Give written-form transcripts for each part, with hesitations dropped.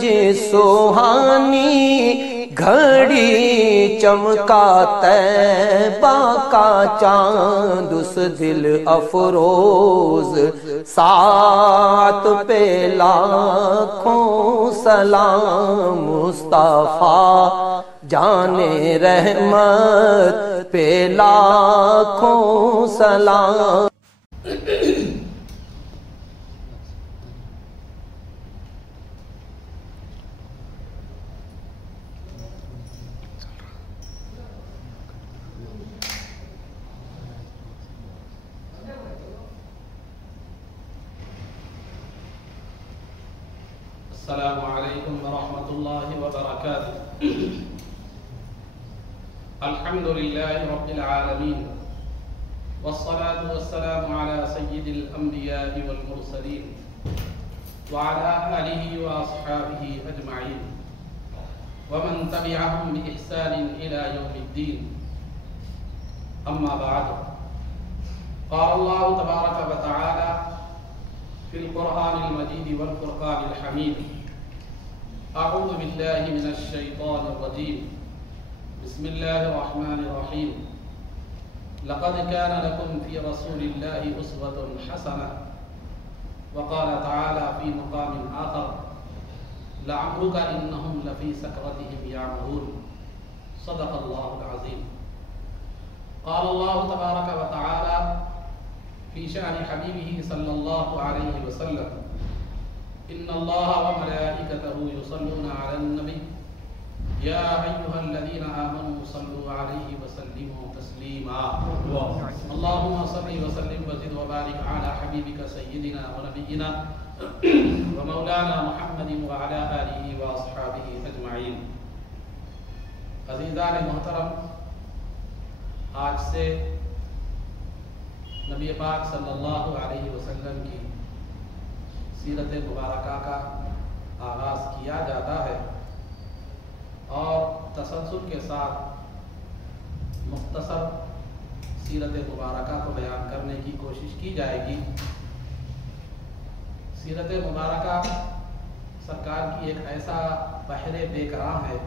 جی سوہانی گھڑی چمکا طیبہ کا چاند اس دل افروز ساتھ پہ لاکھوں سلام مصطفیٰ جانے رحمت پہ لاکھوں سلام. السلام علیکم ورحمۃ اللہ وبرکاتہ. الحمد للہ رب العالمین والصلاة والسلام على سید الانبیاء والمرسلین وعلى آلہ واصحابہ اجمعین ومن تبعهم بإحسان الى یوم الدین. اما بعد، قال اللہ تبارک وتعالی فی القرآن المجید والفرقان الحمید. اعوذ باللہ من الشیطان الرجیم. بسم اللہ الرحمن الرحیم. لقد كان لكم في رسول الله أسوة حسنة. وقال تعالى في مقام آخر لعمرك إنهم لفي سكرتهم يعمهون. صدق الله العظيم. قال الله تبارك وتعالى في شأن حبيبه صلى الله عليه وسلم إن الله وملائكته يصلون على النبي يا أيها الذين آمنوا صلوا عليه وسلموا تسليما. اللهم صل وسلم وزد وبارك على حبيبك سيدنا ونبينا ومولانا محمد وعلى آله وأصحابه أجمعين. عزیزان محترم، آج سے نبی پاک صلی اللہ علیہ وسلم کی سیرت مبارکہ کا آغاز کیا جاتا ہے اور تسلسل کے ساتھ مختصر سیرت مبارکہ کو بیان کرنے کی کوشش کی جائے گی. سیرت مبارکہ سرکار کی ایک ایسا بحر بے کرام ہے،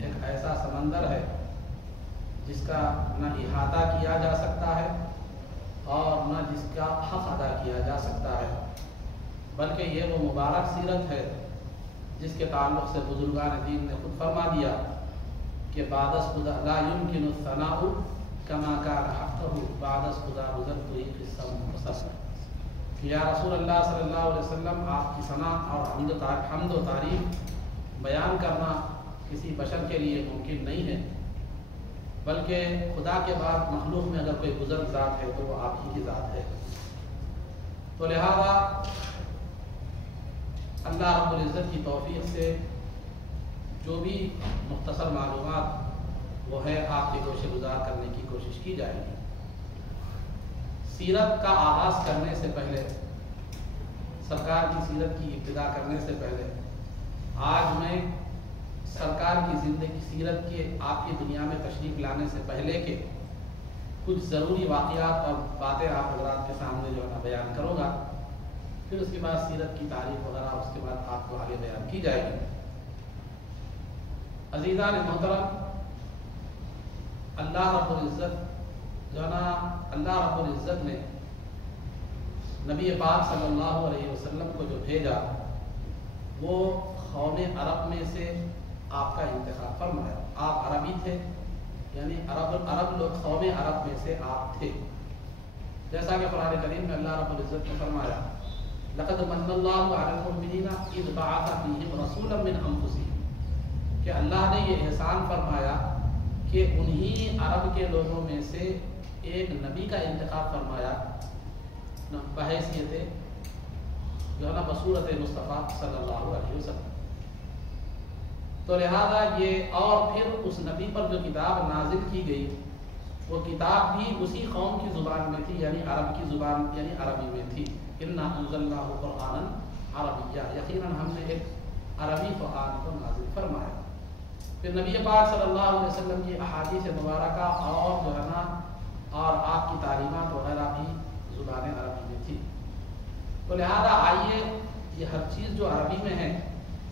ایک ایسا سمندر ہے جس کا نہ احاطہ کیا جا سکتا ہے اور نہ جس کا حق ادا کیا جا سکتا ہے، بلکہ یہ وہ مبارک سیرت ہے جس کے تعلق سے بزرگان دین نے خود فرما دیا کہ بعدس خدا لا يمكن الثناء كما كان حقه بعدس خدا گزر کوئی قصہ مختصر. کہ یا رسول اللہ صلی اللہ علیہ وسلم، آپ کی ثنا اور حمد و تعریف بیان کرنا کسی بشر کے لیے ممکن نہیں ہے، بلکہ خدا کے بعد مخلوق میں اگر کوئی بزرگ ذات ہے تو وہ آپ ہی کی ذات ہے. تو لہذا اللہ رب العزت کی توفیق سے جو بھی مختصر معلومات وہ ہے آپ کے گوشے گزار کرنے کی کوشش کی جائے گی. سیرت کا آغاز کرنے سے پہلے، سرکار کی سیرت کی ابتدا کرنے سے پہلے، آج میں سرکار کی زندگی سیرت کے آپ کی دنیا میں تشریف لانے سے پہلے کے کچھ ضروری واقعات اور باتیں آپ حضرات کے سامنے جو ہے نا بیان کروں گا. پھر اس کے بعد سیرت کی تاریخ وغیرہ اس کے بعد آپ کو آگے بیان کی جائے گی. عزیزان محترم، اللہ رب العزت جو ہے نا، اللہ رب العزت نے نبی پاک صلی اللہ علیہ وسلم کو جو بھیجا وہ قوم عرب میں سے آپ کا انتخاب فرمایا. آپ عربی تھے، یعنی عرب لوگ قوم عرب میں سے آپ تھے. جیسا کہ قرآن کریم میں اللہ رب العزت نے فرمایا لقد من اللہ علی المؤمنین اذ بعث فیہم رسولا من انفسہم، کہ اللہ نے یہ احسان فرمایا کہ انہی عرب کے لوگوں میں سے ایک نبی کا انتخاب فرمایا بحیثیت جو ہے نا بصورت مصطفیٰ صلی اللہ علیہ وسلم. تو لہذا یہ اور پھر اس نبی پر جو کتاب نازل کی گئی وہ کتاب بھی اسی قوم کی زبان میں تھی، یعنی عرب کی زبان یعنی عربی میں تھی. انا انزلناہ قرآنا عربیہ، یقیناً ہم نے ایک عربی قرآن کو نازل فرمایا. پھر نبی پاک صلی اللہ علیہ وسلم کی احادیث مبارکہ اور جو ہے نا اور آپ کی تعلیمات وغیرہ بھی زبان عربی میں تھی. تو لہذا آئیے یہ ہر چیز جو عربی میں ہے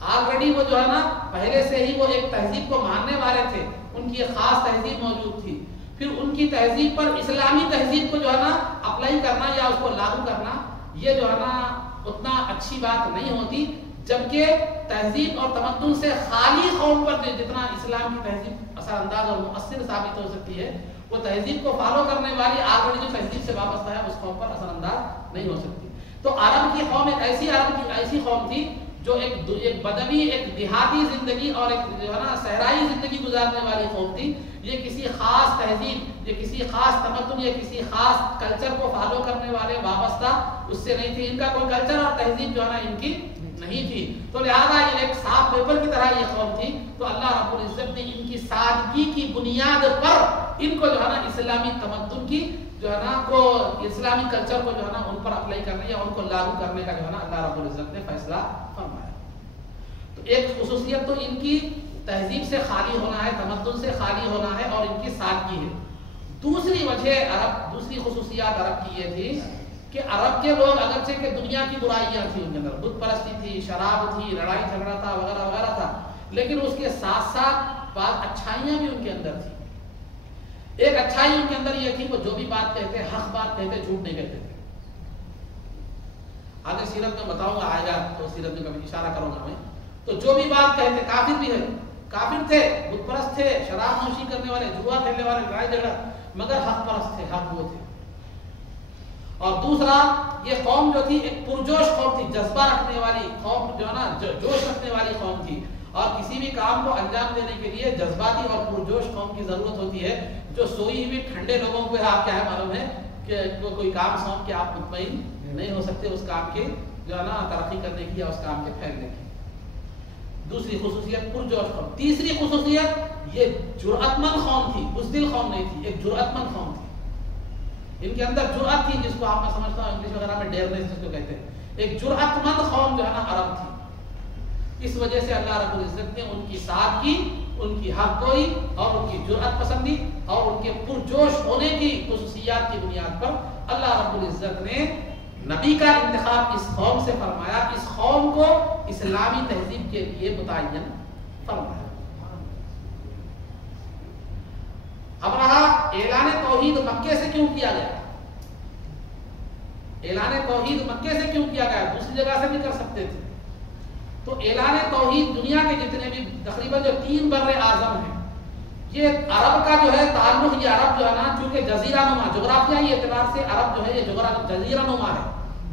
آلریڈی وہ جو ہے نا پہلے سے ہی وہ ایک تہذیب کو ماننے والے تھے، ان کی ایک خاص تہذیب موجود تھی، پھر ان کی تہذیب پر اسلامی تہذیب کو جو ہے نا اپلائی کرنا یا اس کو لاگو کرنا، یہ جو ہے نا اتنا اچھی بات نہیں ہوتی، جبکہ تہذیب اور تمدن سے خالی قوم پر جتنا اسلام کی تہذیب اثر انداز اور مؤثر ثابت ہو سکتی ہے، وہ تہذیب کو فالو کرنے والی آلریڈی جو تہذیب سے وابستہ ہے اس قوم پر اثر انداز نہیں ہو سکتی۔ تو عرب کی قوم ایک ایسی قوم تھی جو ایک بدوی، ایک دیہاتی زندگی اور ایک جو ہے نا صحرائی زندگی گزارنے والی قوم تھی۔ یہ کسی خاص تہذیب، یہ کسی خاص تمدن یا کسی خاص کلچر کو فالو کرنے والے وابستہ اس سے نہیں تھی، ان کا کوئی کلچر اور تہذیب جو ہے نا ان کی نہیں تھی، تو لہذا یہ ایک صاف پیپر کی طرح یہ قوم تھی۔ تو اللہ رب العزت نے ان کی سادگی کی بنیاد پر ان کو جو ہے نا اسلامی تمدن کی جو ہے نا کو اسلامی کلچر کو جو ہے نا ان پر اپلائی کرنے یا ان کو لاگو کرنے کا جو ہے نا اللہ رب العزت نے فیصلہ فرمایا۔ تو ایک خصوصیت تو ان کی تہذیب سے خالی ہونا ہے، تمدن سے خالی ہونا ہے اور ان کی سادگی ہے۔ دوسری وجہ دوسری خصوصیات عرب کی یہ تھی کہ عرب کے لوگ اگرچہ کہ دنیا کی برائیاں تھیں ان کے اندر، بت پرستی تھی، شراب تھی، لڑائی جھگڑا تھا وغیرہ وغیرہ تھا، لیکن اس کے ساتھ ساتھ بعض اچھائیاں بھی ان کے اندر تھیں۔ ایک اچھائی ان کے اندر یہ تھی، وہ جو بھی بات کہتے حق بات کہتے، جھوٹ نہیں کہتے تھے۔ آگے سیرت میں بتاؤں گا، آئے گا تو سیرت میں کبھی اشارہ کروں گا میں، تو جو بھی بات کہتے، کافر بھی ہے، کافر تھے، بت پرست تھے، شراب نوشی کرنے والے، جوا کھیلنے والے، لڑائی جھگڑا، مگر حق پرست تھے، حق وہ تھے۔ اور دوسرا یہ قوم جو تھی ایک پرجوش قوم تھی، جذبہ رکھنے والی قوم جو ہے نا، جوش رکھنے والی قوم تھی، اور کسی بھی کام کو انجام دینے کے لیے جذباتی اور پرجوش قوم کی ضرورت ہوتی ہے، جو سوئی ہوئی ٹھنڈے لوگوں کو آپ کیا ہے معلوم ہے کہ کوئی کام سونپ کے آپ مطمئن نہیں ہو سکتے اس کام کے جو ہے نا ترقی کرنے کی یا اس کام کے پھیلنے کی۔ دوسری خصوصیت پرجوش قوم۔ تیسری خصوصیت یہ جرأت مند قوم تھی، بزدل قوم نہیں تھی، ایک جرأت مند قوم تھی۔ ان کے اندر جرأت تھی، جس کو آپ میں سمجھتا ہوں انگلش وغیرہ میں ڈیئرنیس جس کو کہتے ہیں، ایک جرأت مند قوم جو ہے نا عرب تھی۔ اس وجہ سے اللہ رب العزت نے ان کی سادگی، ان کی حق گوئی اور ان کی جرأت پسندی اور ان کے پرجوش ہونے کی خصوصیات کی بنیاد پر اللہ رب العزت نے نبی کا انتخاب اس قوم سے فرمایا، اس قوم کو اسلامی تہذیب کے لیے متعین فرمایا۔ اب رہا اعلان توحید مکے سے کیوں کیا گیا؟ اعلان توحید مکے سے کیوں کیا گیا؟ دوسری جگہ سے بھی کر سکتے تھے۔ تو اعلان توحید دنیا کے جتنے بھی تقریباً جو 3 بر اعظم ہیں، یہ عرب کا جو ہے تعلق، یہ عرب جو ہے نا چونکہ جزیرہ نما، جغرافیائی اعتبار سے عرب جو ہے یہ جزیرہ نما ہے۔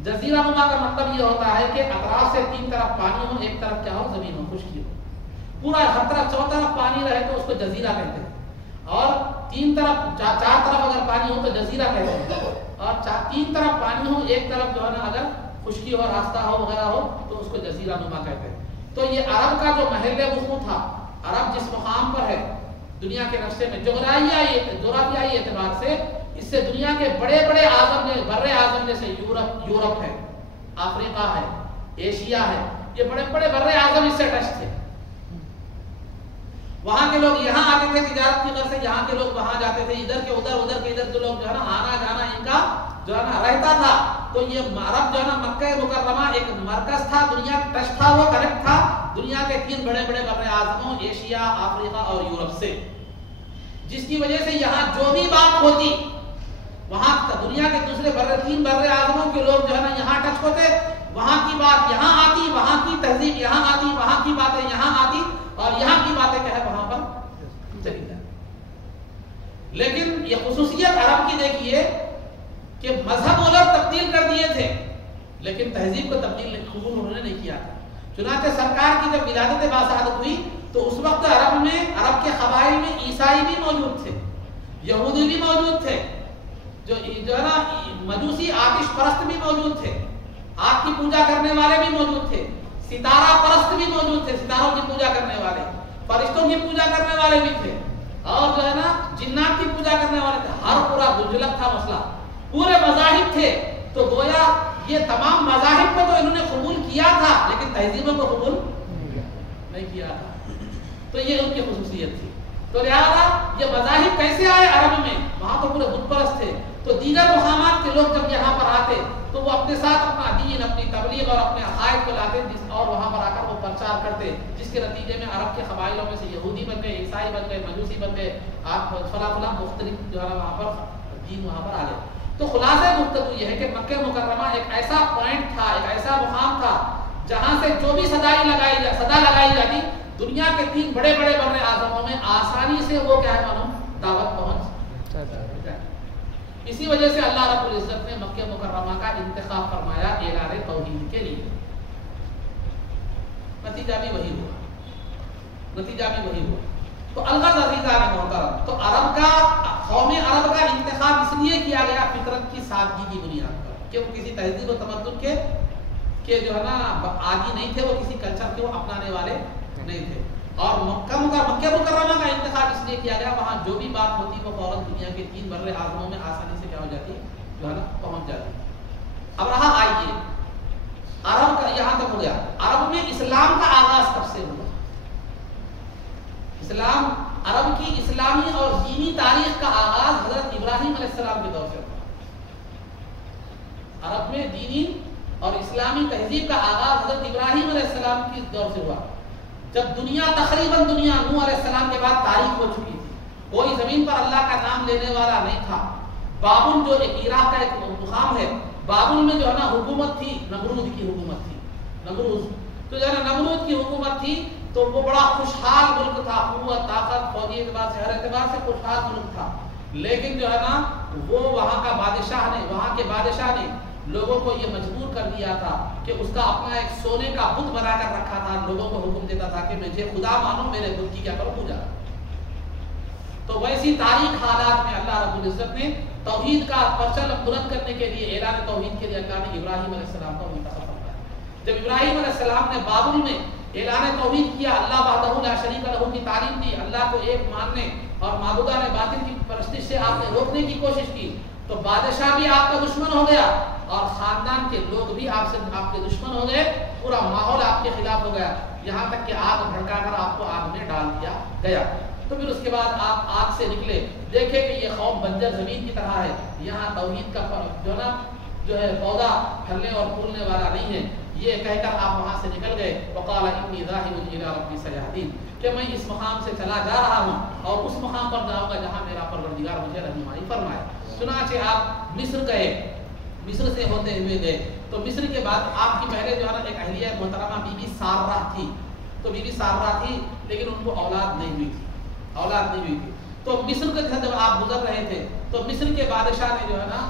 جزیرہ نما کا مطلب یہ ہوتا ہے کہ اطراف سے 3 طرف پانی ہو، ایک طرف کیا ہو، زمین ہو، خشکی ہو، پورا ہر طرف 4 طرف پانی رہے تو اس کو جزیرہ کہتے ہیں، اور 3 طرف 4 طرف اگر پانی ہو تو جزیرہ کہتے ہیں، اور 3 طرف پانی ہو، ایک طرف جو ہے نا اگر خشکی ہو، راستہ ہو وغیرہ ہو تو اس کو جزیرہ نما کہتے ہیں۔ تو یہ عرب کا جو محل وقوع تھا، عرب جس مقام پر ہے دنیا کے نقشے میں جغرافیائی اعتبار سے، اس سے دنیا کے بڑے بڑے اعظم نے بر اعظم جیسے یورپ ہے، افریقہ ہے، ایشیا ہے، یہ بڑے بڑے بر اعظم اس سے ٹچ تھے۔ وہاں کے لوگ یہاں آتے تھے تجارت کی غرض سے، یہاں کے لوگ وہاں جاتے تھے، ادھر کے ادھر، ادھر کے ادھر کے لوگ جو ہے نا آنا جانا ان کا جو ہے نا رہتا تھا۔ تو یہ عرب جو ہے نا مکہ مکرمہ ایک مرکز تھا، دنیا ٹچ تھا، وہ کنیکٹ تھا دنیا کے 3 بڑے بڑے بر اعظموں، ایشیا، افریقہ اور یورپ سے، جس کی وجہ سے یہاں جو بھی بات ہوتی وہاں دنیا کے دوسرے 3 بر اعظموں کے لوگ جو ہے نا یہاں ٹچ ہوتے، وہاں کی بات یہاں آتی، وہاں کی تہذیب یہاں آتی، وہاں کی باتیں یہاں آتی، اور یہاں کی باتیں کیا ہے وہاں پر چلی جاتی۔ لیکن یہ خصوصیت عرب کی دیکھیے کہ مذہب وہ لوگ تبدیل کر دیے تھے، لیکن تہذیب کو تبدیل قبول انہوں نے نہیں کیا تھا۔ چنانچہ سرکار کی جب ولادت باسعادت ہوئی تو اس وقت عرب کے قبائل میں عیسائی بھی موجود تھے، یہودی بھی موجود تھے، جو ہے نا مجوسی آتش پرست بھی موجود تھے، آگ کی پوجا کرنے والے بھی موجود تھے، ستارہ پرست بھی موجود تھے، ستاروں کی پوجا کرنے والے، فرشتوں کی پوجا کرنے والے بھی تھے، اور جو ہے نا جنات کی پوجا کرنے والے تھے۔ ہر پورا گنجلک تھا مسئلہ، پورے مذاہب تھے۔ تو گویا یہ تمام مذاہب کو تو انہوں نے قبول کیا تھا، لیکن تہذیبوں کو قبول نہیں کیا تھا۔ تو یہ ان کی خصوصیت تھی۔ تو لہٰذا یہ مذاہب کیسے آئے عرب میں؟ وہاں تو پورے بت پرست تھے، تو دیگر مقامات کے لوگ جب یہاں پر آتے تو وہ اپنے ساتھ اپنا دین، اپنی تبلیغ اور اپنے عقائد کو لاتے، اور وہاں پر آ کر وہ پرچار کرتے، جس کے نتیجے میں عرب کے قبائلوں میں سے یہودی بن گئے، عیسائی بن گئے، مجوسی بن گئے، آپ فلاں فلاں مختلف جو ہے وہاں پر دین وہاں پر آ گئے۔ تو خلاصہ گفتگو یہ ہے کہ مکہ مکرمہ ایک ایسا پوائنٹ تھا، ایک ایسا مقام تھا جہاں سے جو بھی صدا لگائی جاتی، دنیا کے 3 بڑے بڑے بر اعظموں میں آسانی سے وہ کیا ہے معلوم دعوت پہنچ۔ اسی وجہ سے اللہ رب العزت نے مکہ مکرمہ کا انتخاب فرمایا اعلان توحید کے لیے۔ نتیجہ بھی وہی ہوا۔ تو الغرض عزیزان محترم، تو قوم عرب کا انتخاب اس لیے کیا گیا فطرت کی سادگی کی بنیاد پر کہ وہ کسی تہذیب و تمدن کے جو ہے نا عادی نہیں تھے، وہ کسی کلچر کے وہ اپنانے والے نہیں تھے۔ اور مکہ مکرمہ کا انتخاب اس لیے کیا گیا، وہاں جو بھی بات ہوتی وہ فوراً دنیا کے 3 بر اعظموں میں آسانی سے کیا ہو جاتی جو ہے نا پہنچ جاتی۔ اب رہا آئیے عرب کا، یہاں تک ہو گیا۔ عرب میں اسلام کا آغاز کب سے ہوا؟ عرب کی اسلامی اور دینی تاریخ کا آغاز حضرت ابراہیم علیہ السلام کے دور سے ہوا۔ عرب میں دینی اور اسلامی تہذیب کا آغاز حضرت ابراہیم علیہ السلام کے دور سے ہوا، جب تقریباً دنیا نوح علیہ السلام کے بعد تاریخ ہو چکی تھی، کوئی زمین پر اللہ کا نام لینے والا نہیں تھا۔ بابل جو ایک عراق کا ایک مقام ہے، بابل میں جو ہے نا حکومت تھی، نمرود کی حکومت تھی۔ تو جو ہے نا نمرود کی حکومت تھی، تو وہ بڑا خوشحال ملک تھا، قوت طاقت فوجی اعتبار سے ہر اعتبار سے خوشحال ملک تھا۔ لیکن جو ہے نا وہ وہاں کے بادشاہ نے لوگوں کو یہ مجبور کر دیا تھا کہ اس کا اپنا ایک سونے کا بت بنا کر رکھا تھا، لوگوں کو حکم دیتا تھا کہ مجھے خدا مانو، میرے بت کی کیا کرو پوجا۔ تو ویسی تاریخ حالات میں اللہ رب العزت نے توحید کا پرچم بلند کرنے کے لیے، اعلان توحید کے لیے اللہ نے ابراہیم علیہ السلام کو منتخب فرمایا۔ جب ابراہیم علیہ السلام نے بابل میں اعلان توحید کیا، اللہ وحدہ لا شریک لہ کی تعلیم دی، اللہ کو ایک ماننے اور معبودان باطل کی پرستش سے آپ نے روکنے کی کوشش کی، تو بادشاہ بھی آپ کا دشمن ہو گیا اور خاندان کے لوگ بھی آپ کے دشمن ہو گئے، پورا ماحول آپ کے خلاف ہو گیا، یہاں تک کہ آگ بھڑکا کر آپ کو آگ میں ڈال دیا گیا۔ تو پھر اس کے بعد آپ آگ سے نکلے، دیکھیں کہ یہ قوم بنجر زمین کی طرح ہے، یہاں توحید کا جو ہے پودا پھلنے اور پھولنے والا نہیں ہے، یہ کہہ کر آپ وہاں سے نکل گئے۔ وقال انی ذاہب الی ربی سیہدین، کہ میں اس مقام سے چلا جا رہا ہوں اور اس مقام پر جاؤں گا جہاں میرا پروردگار مجھے رہنمائی فرمائے۔ چنانچہ آپ مصر گئے، مصر سے ہوتے ہوئے گئے، تو مصر کے بعد آپ کی پہلے جو ہے نا ایک اہلیہ محترمہ بی بی سارہ تھی، تو بی بی سارہ تھی لیکن ان کو اولاد نہیں ہوئی تھی، تو مصر کے جب آپ گزر رہے تھے تو مصر کے بادشاہ نے جو ہے نا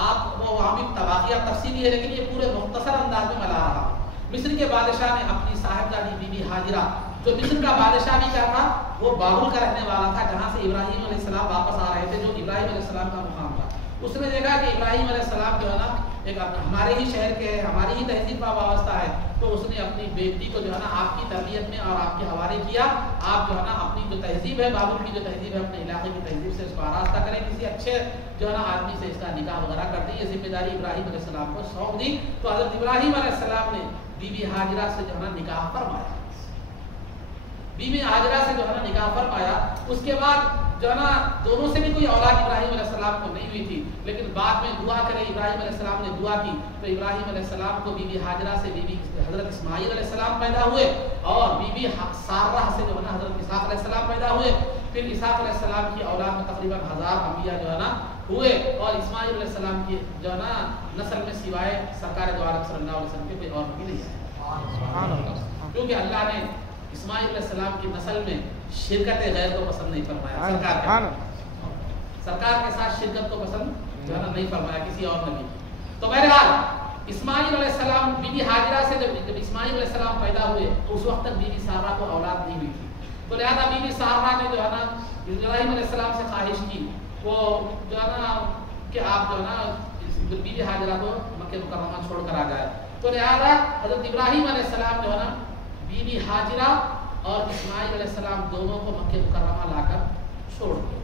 آپ وہ وہاں بھی تواقیہ تفصیلی ہے لیکن یہ پورے مختصر انداز میں ملا رہا ہوں۔ مصر کے بادشاہ نے اپنی صاحبزادی بی بی ہاجرہ، جو مصر کا بادشاہ بھی کیا تھا وہ بابل کا رہنے والا تھا، جہاں سے ابراہیم علیہ السلام واپس آ رہے تھے، جو ابراہیم علیہ السلام کا مقام تھا۔ اس نے دیکھا کہ ابراہیم علیہ السلام جو ہے نا ایک ہمارے ہی شہر کے ہے، ہماری ہی تہذیب کا وابستہ ہے، تو اس نے اپنی بیٹی کو جو ہے نا آپ کی تربیت میں اور آپ کے حوالے کیا، آپ جو ہے نا اپنی جو تہذیب ہے، بابل کی جو تہذیب ہے، اپنے علاقے کی تہذیب سے اس کو آراستہ کریں، کسی اچھے جو ہے نا آدمی سے اس کا نکاح وغیرہ کر دی، یہ ذمہ داری ابراہیم علیہ السلام کو سونپ دی۔ تو حضرت ابراہیم علیہ السلام نے بی بی ہاجرہ سے جو ہے نا نکاح فرمایا، بی بی ہاجرہ سے جو ہے نا نکاح فرمایا۔ اس کے بعد جو ہے نا دونوں سے بھی کوئی اولاد ابراہیم علیہ السلام کو نہیں ہوئی تھی، لیکن بعد میں دعا کرے ابراہیم علیہ السلام نے دعا کی تو ابراہیم علیہ السلام کو بی بی ہاجرہ سے بی بی حضرت اسماعیل علیہ السلام پیدا ہوئے، اور بی بی سارہ سے جو ہے نا حضرت اسحاق علیہ السلام پیدا ہوئے۔ پھر اسحاق علیہ السلام کی اولاد میں تقریباً 1000 انبیاء جو ہے نا ہوئے، اور اسماعیل علیہ السلام کی جو ہے نا نسل میں سوائے سرکار دو عالم صلی اللہ علیہ وسلم کے کوئی اور نبی نہیں ہے، کیونکہ اللہ نے اسماعیل علیہ السلام کی نسل میں شرکت غیر کو پسند نہیں فرمایا، سرکار کے ساتھ شرکت کو پسند جو ہے نا نہیں فرمایا کسی اور نبی۔ تو بہرحال اسماعیل علیہ السلام بی بی ہاجرہ سے جب اسماعیل علیہ السلام پیدا ہوئے تو اس وقت تک بی بی سارہ کو اولاد نہیں ہوئی تھی، تو لہذا بی بی سارہ نے جو ہے نا ابراہیم علیہ السلام سے خواہش کی، وہ جو ہے نا کہ آپ جو ہے نا بی بی ہاجرہ کو مکہ مکرمہ چھوڑ کر آ جائے، تو لہذا حضرت ابراہیم علیہ السلام جو ہے نا بی بی ہاجرہ اور اسماعیل علیہ السلام دونوں کو مکہ مکرمہ لا کر چھوڑ دیا۔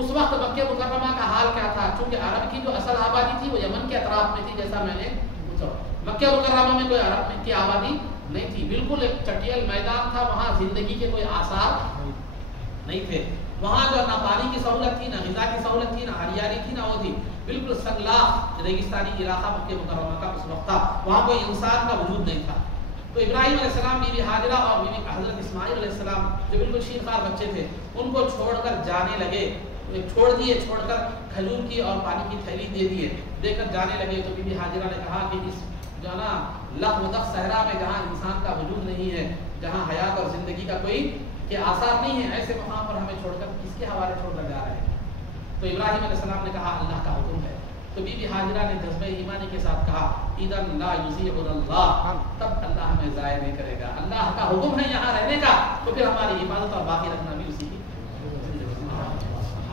اس وقت مکہ مکرمہ کا حال کیا تھا؟ چونکہ عرب کی جو اصل آبادی تھی وہ یمن کے اطراف میں تھی، جیسا میں نے پوچھا، مکہ مکرمہ میں کوئی عرب کی آبادی نہیں تھی، بالکل ایک چٹیل میدان تھا، وہاں زندگی کے کوئی آثار نہیں تھے، وہاں جو نہ پانی کی سہولت تھی، نہ غذا کی سہولت تھی، نہ ہریالی تھی، نہ وہ تھی، بالکل سنگلاخ ریگستانی علاقہ مکہ مکرمہ کا اس وقت تھا، وہاں کوئی انسان کا وجود نہیں تھا۔ تو ابراہیم علیہ السلام، بیوی حاجرہ اور بیوی حضرت اسماعیل علیہ السلام جو بالکل شیرخوار بچے تھے ان کو چھوڑ کر جانے لگے، چھوڑ کر کھجور کی اور پانی کی تھیلی دے کر جانے لگے. تو بیوی حاجرہ نے کہا کہ اس جو ہے نا لخ و دخ صحرا میں جہاں انسان کا وجود نہیں ہے، جہاں حیات اور زندگی کا کوئی کہ آثار نہیں ہے، ایسے مقام پر ہمیں چھوڑ کر کس کے حوالے چھوڑ کر جا رہے ہیں؟ تو ابراہیم علیہ السلام نے کہا اللہ کا حکم ہے. تو بی بی حاجرہ نے جذبہ ایمانی کے ساتھ کہا اذن لا یضیع اللہ، تب اللہ ہمیں ضائع نہیں کرے گا. اللہ کا حکم ہے یہاں رہنے کا، تو پھر ہماری حفاظت اور باقی رکھنا بھی اسی کی.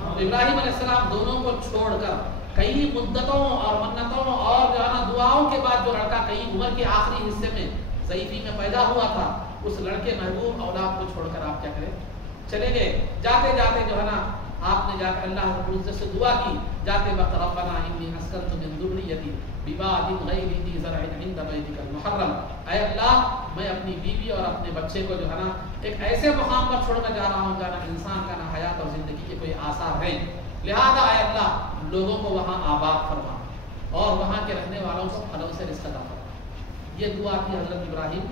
تو ابراہیم علیہ السلام دونوں کو چھوڑ کر کئی مدتوں اور منتوں اور جو ہے نا دعاؤں کے بعد جو لڑکا کئی عمر کے آخری حصے میں ضعیفی میں پیدا ہوا تھا، اس لڑکے محبوب اولاد کو چھوڑ کر آپ کیا کریں چلے گئے. جاتے جاتے جو ہے نا آپ نے جا کر اللہ رب العزت سے دعا کی جاتے وقت ربنا انی اسکنت من ذریتی بواد غیر ذی زرع عند بیتک المحرم، اے اللہ میں اپنی بیوی اور اپنے بچے کو جو ہے نا ایک ایسے مقام پر چھوڑ کر جا رہا ہوں جہاں انسان کا نہ حیات اور زندگی کے کوئی آثار ہیں، لہذا اے اللہ لوگوں کو وہاں آباد فرما اور وہاں کے رہنے والوں کو پھلوں سے رزق عطا فرما. یہ دعا کی حضرت ابراہیم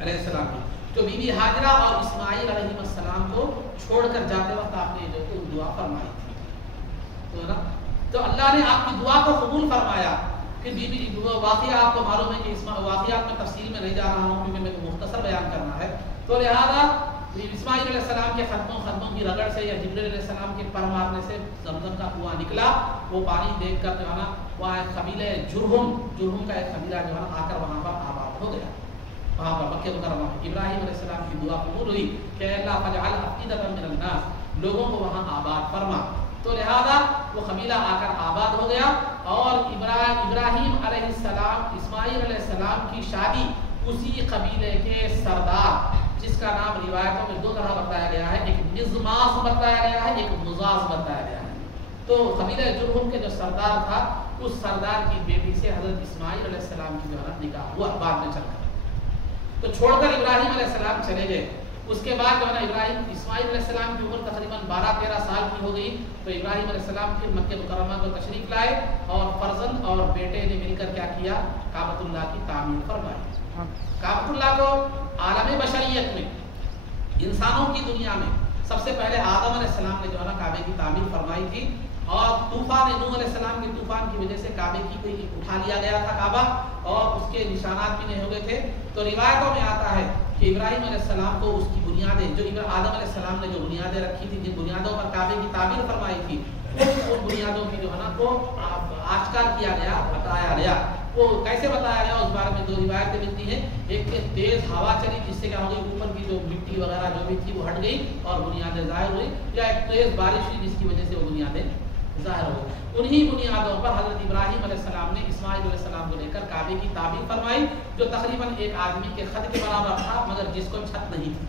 علیہ السلام کی، جو بی بی حاجرہ اور اسماعیل علیہ السلام کو چھوڑ کر جاتے وقت آپ نے جو دعا فرمائی تھی. تو نا تو اللہ نے آپ کی دعا کو قبول فرمایا. کہ بی بی واقعہ آپ کو معلوم ہے کہ اس واقعات میں تفصیل میں نہیں جا رہا ہوں کیونکہ میرے کو مختصر بیان کرنا ہے. تو لہذا اسماعیل علیہ السلام کے خدموں کی رگڑ سے یا جبریل علیہ السلام کے پر مارنے سے زمزم کا کنواں نکلا. وہ پانی دیکھ کر جو ہے نا وہاں ایک قبیلہ جرہم کا ایک قبیلہ جو ہے نا آ کر وہاں پر آباد ہو گیا. وہاں پر مکہ مکرمہ ابراہیم علیہ السلام کی دعا قبول ہوئی کہ اللہ فجعل افئدۃ من الناس، لوگوں کو وہاں آباد فرما. تو لہذا وہ قبیلہ آ کر آباد ہو گیا اور ابراہیم علیہ السلام اسماعیل علیہ السلام کی شادی اسی قبیلے کے سردار جس کا نام روایتوں میں دو طرح بتایا گیا ہے، ایک مزماس بتایا گیا ہے، ایک مزاز بتایا گیا ہے. تو قبیلہ جرہم کے جو سردار تھا اس سردار کی بیٹی سے حضرت اسماعیل علیہ السلام کی جو ہے نکاح ہوا بعد میں چل کر. تو چھوڑ کر ابراہیم علیہ السلام چلے گئے. اس کے بعد جو ہے نا اسماعیل علیہ السلام کی عمر تقریباً 12-13 سال کی ہو گئی. تو ابراہیم علیہ السلام پھر مکہ مکرمہ کو تشریف لائے اور فرزند اور بیٹے نے مل کر کیا کیا، کعبۃ اللہ کی تعمیر فرمائی. کعبۃ اللہ کو عالم بشریت میں انسانوں کی دنیا میں سب سے پہلے آدم علیہ السلام نے جو ہے نا کعبے کی تعمیر فرمائی تھی. اور طوفان نوح علیہ السلام کے طوفان کی وجہ سے کعبے کی اٹھا لیا گیا تھا کعبہ اور اس کے نشانات بھی نہیں ہو گئے تھے. تو روایتوں میں آتا ہے کہ ابراہیم علیہ السلام کو اس کی بنیادیں جو آدم علیہ السلام نے جو بنیادیں رکھی تھی، جن بنیادوں پر کعبے کی تعمیر فرمائی تھی، ان بنیادوں کی جو ہے نا کو آشکار کیا گیا، بتایا گیا. وہ کیسے بتایا گیا اس بارے میں دو روایتیں ملتی ہیں. ایک تیز ہوا چلی جس سے کیا ہو گئی اوپر کی جو مٹی وغیرہ جو بھی تھی وہ ہٹ گئی اور بنیادیں ظاہر ہوئی، یا ایک تیز بارش ہوئی جس کی وجہ سے وہ بنیادیں ظاہر ہو. انہی بنیادوں پر حضرت ابراہیم علیہ السلام نے اسماعیل علیہ السلام کو لے کر کعبے کی تعمیر فرمائی، جو تقریباً ایک آدمی کے خط کے برابر تھا مگر جس کو چھت نہیں تھی.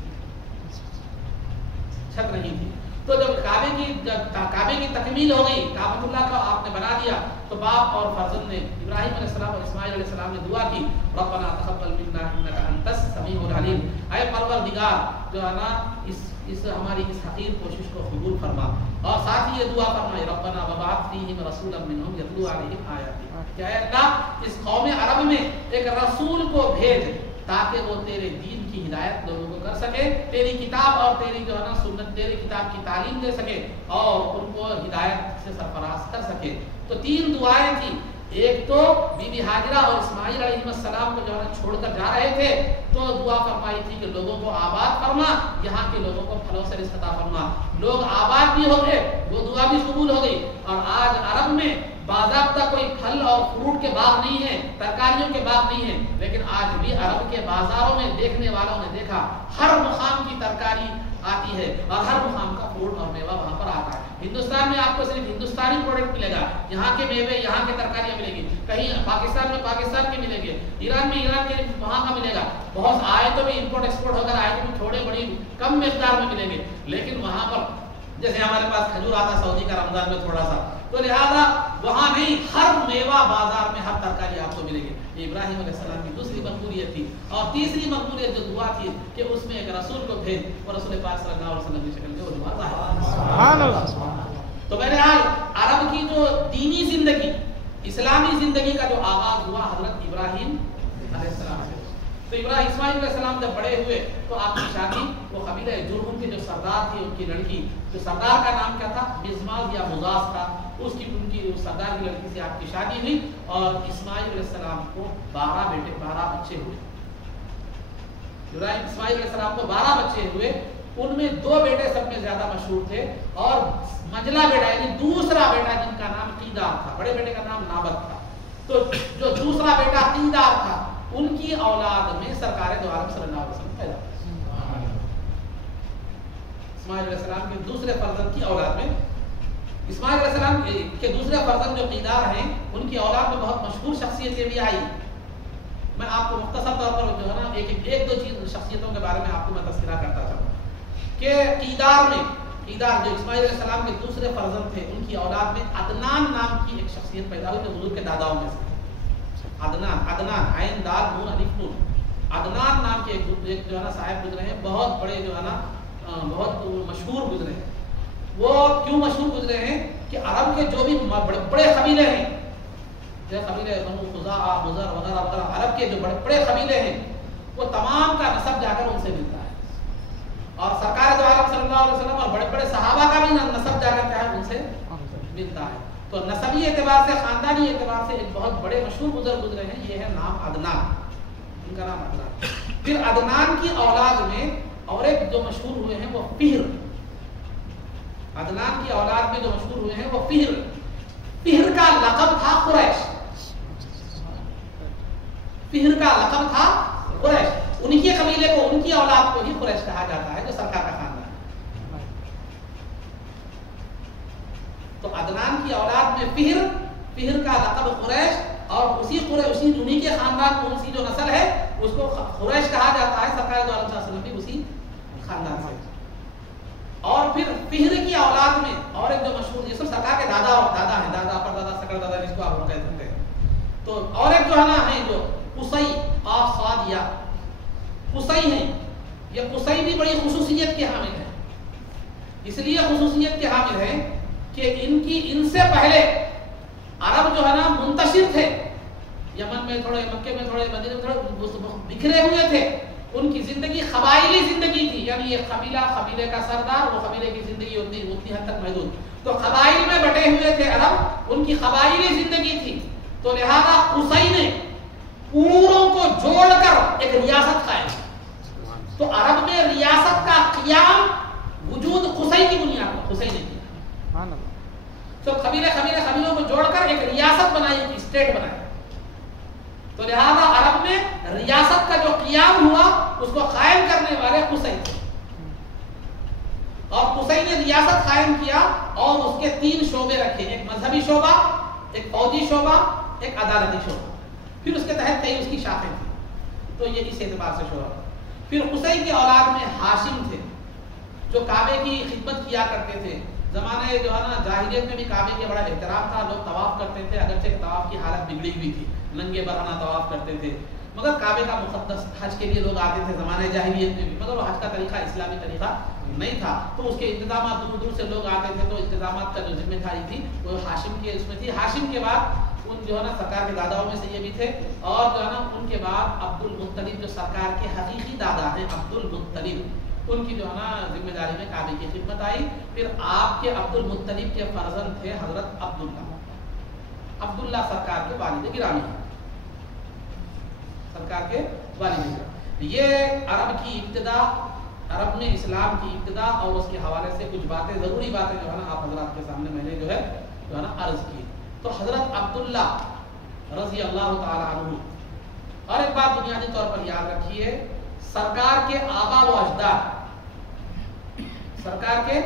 تو جب کعبے کی تکمیل ہو گئی، کعبۃ اللہ کا آپ نے بنا دیا، تو باپ اور فرزند نے ابراہیم علیہ السلام اور اسماعیل علیہ السلام نے دعا کی ربنا تقبل منا انک انت السمیع العلیم، اے پروردگار جو ہے نا اس ہماری اس حقیر کوشش کو قبول فرما. اور ساتھ ہی یہ دعا فرمائی ربنا وبعث فیہم رسولا منہم یتلو علیہم آیاتک، کہ اے اللہ اس قوم عرب میں ایک رسول کو بھیج تاکہ وہ تیرے دین کی ہدایت لوگوں کو کر سکے، تیری کتاب اور تیری جو ہے نا سنت، تیری کتاب کی تعلیم دے سکے اور ان کو ہدایت سے سرفراز کر سکے. تو 3 دعائیں تھیں. ایک تو بی بی حاجرہ اور اسماعیل علیہ السلام کو جو ہے چھوڑ کر جا رہے تھے تو دعا فرمائی تھی کہ لوگوں کو آباد فرما، یہاں کے لوگوں کو پھلوں سے رزق عطا فرما. لوگ آباد بھی ہو گئے، وہ دعا بھی قبول ہو گئی. اور آج عرب میں باضابطہ کوئی پھل اور فروٹ کے باغ نہیں ہے، ترکاریوں کے باغ نہیں ہے، لیکن آج بھی عرب کے بازاروں میں دیکھنے والوں نے دیکھا ہر مقام کی ترکاری آتی ہے اور ہر مقام کا فروٹ اور میوہ وہاں پر آتا ہے. ہندوستان میں آپ کو صرف ہندوستانی پروڈکٹ ملے گا، یہاں کے میوے، یہاں کے ترکاریاں ملے گی. کہیں پاکستان میں پاکستان کے ملیں گے، ایران میں ایران کے وہاں کا ملے گا. بہت آئے تو بھی امپورٹ ایکسپورٹ ہو کر آئے تو بھی تھوڑے بڑی کم مقدار میں ملیں گے. لیکن وہاں پر جیسے ہمارے پاس کھجور آتا سعودی کا رمضان میں تھوڑا سا، تو لہذا وہاں نہیں، ہر میوہ بازار میں ہر ترکاری آپ کو ملے گی. یہ ابراہیم علیہ السلام کی دوسری مقبولیت تھی. اور تیسری مقبولیت جو دعا تھی کہ اس میں ایک رسول کو بھیج، اور رسول پاک صلی اللہ علیہ وسلم کی شکل میں وہ دعا ہے. سبحان اللہ. تو بہرحال عرب کی جو دینی زندگی، اسلامی زندگی کا جو آغاز ہوا حضرت ابراہیم علیہ السلام سے. تو اسماعیل علیہ السلام جب بڑے ہوئے تو آپ کی شادی وہ قبیلہ جرہم کے جو سردار تھی ان کی لڑکی، جو سردار کا نام کیا تھا، مزماز یا مزاز تھا، ان کی سردار کی لڑکی سے آپ کی شادی ہوئی اور اسماعیل علیہ السلام کو 12 بچے ہوئے۔ اسماعیل علیہ السلام کو 12 بچے ہوئے، ان میں 2 بیٹے سب میں زیادہ مشہور تھے اور منجلا بیٹا یعنی دوسرا بیٹا جن کا نام قیدار تھا، بڑے بیٹے کا نام نابت تھا، تو جو دوسرا بیٹا قیدار تھا ان کی اولاد میں سرکار دو عالم صلی اللہ علیہ وسلم پیدا ہوئے۔ اسماعیل علیہ السلام کے دوسرے فرزند کی اولاد میں، اسماعیل علیہ السلام کے دوسرے فرزند جو قیدار ہیں ان کی اولاد میں بہت مشہور شخصیتیں بھی آئی۔ میں آپ کو مختصر طور پر جو ہے نا ایک دو چیز شخصیتوں کے بارے میں آپ کو میں تذکرہ کرتا چاہوں کہ قیدار جو اسماعیل علیہ السلام کے دوسرے فرزند تھے ان کی اولاد میں عدنان نام کی ایک شخصیت پیدا ہوئی جو حضور کے داداؤں میں سے عدنان عین دال نون الف نون، عدنان نام کے ایک جو ہے نا صاحب گزرے ہیں، بہت بڑے جو ہے نا بہت مشہور گزرے ہیں۔ وہ کیوں مشہور گزرے ہیں کہ عرب کے جو بھی بڑے بڑے قبیلے ہیں، جیسے قبیلے بنو خزاعہ، مضر وغیرہ وغیرہ، عرب کے جو بڑے بڑے قبیلے ہیں وہ تمام کا نسب جا کر ان سے ملتا ہے، اور سرکار دو عالم صلی اللہ علیہ وسلم اور بڑے بڑے صحابہ کا بھی نسب جا کر کیا ہے ان سے ملتا ہے۔ تو نسبی اعتبار سے، خاندانی اعتبار سے ایک بہت بڑے مشہور بزرگ گزرے ہیں، یہ ہے نام عدنان، ان کا نام عدنان۔ پھر عدنان کی اولاد میں اور ایک جو مشہور ہوئے ہیں وہ فہر، عدنان کی اولاد میں جو مشہور ہوئے ہیں وہ فہر۔ فہر کا لقب تھا قریش، فہر کا لقب تھا قریش، ان کے قبیلے کو، ان کی اولاد کو ہی قریش کہا جاتا ہے جو سرکار کا خاندان ہے۔ تو عدنان کی اولاد میں فہر کا لقب قریش، اور اسی انہی کے خاندان کون سی جو نسل ہے اس کو قریش کہا جاتا ہے، سرکار دو عالم صلی اللہ علیہ وسلم بھی اسی خاندان سے۔ اور پھر فہر کی اولاد میں اور ایک جو مشہور، یہ سب سرکار کے دادا ہیں، دادا پردادا سکر دادا جس کو آپ کہہ سکتے ہیں، تو اور ایک جو ہے نا ہے جو قصی قاف صاد یا قصی ہیں، یہ قصی بھی بڑی خصوصیت کے حامل ہیں، اس لیے خصوصیت کے حامل ہیں کہ ان سے پہلے عرب جو ہے نا منتشر تھے، یمن میں تھوڑے، مکے میں تھوڑے، مدینے میں تھوڑے بکھرے ہوئے تھے، ان کی زندگی قبائلی زندگی تھی، یعنی یہ قبیلے کا سردار، وہ قبیلے کی زندگی اتنی حد تک محدود، تو قبائل میں بٹے ہوئے تھے عرب، ان کی قبائلی زندگی تھی، تو لہذا قصی نے پوروں کو جوڑ کر ایک ریاست قائم کی۔ تو عرب میں ریاست کا قیام وجود قصی کی بنیاد پر قصی نے کیا، تو قبیلوں کو جوڑ کر ایک ریاست بنائی، ایک اسٹیٹ بنائی، تو لہذا عرب میں ریاست کا جو قیام ہوا اس کو قائم کرنے والے قصی تھے، اور قصی نے ریاست قائم کیا اور اس کے 3 شعبے رکھے، ایک مذہبی شعبہ، ایک فوجی شعبہ، ایک عدالتی شعبہ، پھر اس کے تحت کئی اس کی شاخیں تھیں، تو یہ اس اعتبار سے شعبہ۔ پھر قصی کے اولاد میں ہاشم تھے جو کعبے کی خدمت کیا کرتے تھے، زمانے جو ہے نا جاہلیت میں بھی کعبے کے بڑا احترام تھا، لوگ طواف کرتے تھے، اگرچہ طواف کی حالت بگڑی ہوئی تھی، ننگے برہنہ طواف کرتے تھے، مگر کعبے کا مقدس حج کے لیے لوگ آتے تھے زمانے جاہلیت میں بھی، مگر وہ حج کا طریقہ اسلامی طریقہ نہیں تھا، تو اس کے انتظامات دور دور سے لوگ آتے تھے، تو انتظامات کا جو ذمہ داری تھی وہ ہاشم کے اس میں تھی۔ ہاشم کے بعد ان جو ہے نا سرکار کے داداؤں میں سے یہ بھی تھے، اور جو ہے نا ان کے بعد عبد المطلب جو سرکار کے حقیقی دادا ہیں، عبد المطلب، ان کی جو ہے نا ذمہ داری میں کعبے کی خدمت آئی۔ پھر آپ کے عبد المطلب کے فرزند تھے حضرت عبداللہ سرکار کے والد گرامی، سرکار کے والد گرامی۔ یہ عرب کی ابتدا، عرب میں اسلام کی ابتدا اور اس کے حوالے سے کچھ باتیں، ضروری باتیں جو ہے نا آپ حضرات کے سامنے میں نے جو ہے نا عرض کی۔ تو حضرت عبداللہ رضی اللہ تعالی عنہ، اور ایک بات بنیادی طور پر یاد رکھیے، سرکار کے آبا و اجداد، سرکار کے